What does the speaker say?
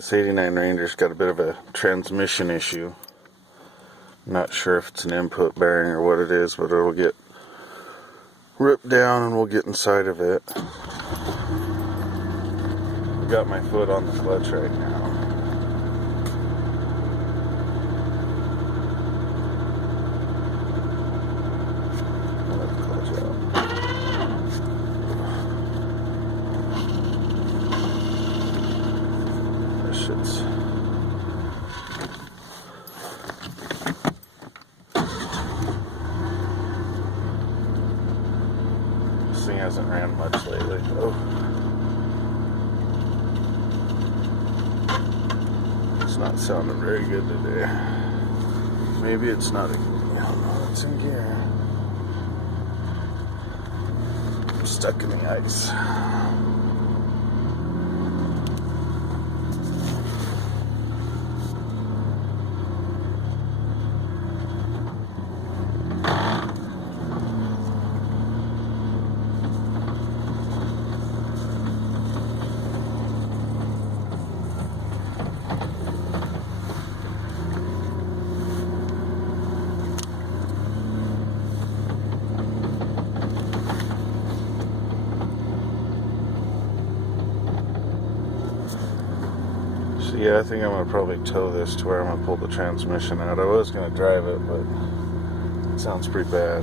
this 89 Ranger's got a bit of a transmission issue. Not sure if it's an input bearing or what it is, but it'll get ripped down and we'll get inside of it. I've got my foot on the clutch right now. Let the clutch out. This shit's... This thing hasn't ran much lately. Oh. It's not sounding very good today. Maybe it's not. I don't know. It's in gear. I'm stuck in the ice. Yeah, I think I'm going to probably tow this to where I'm going to pull the transmission out. I was going to drive it, but it sounds pretty bad.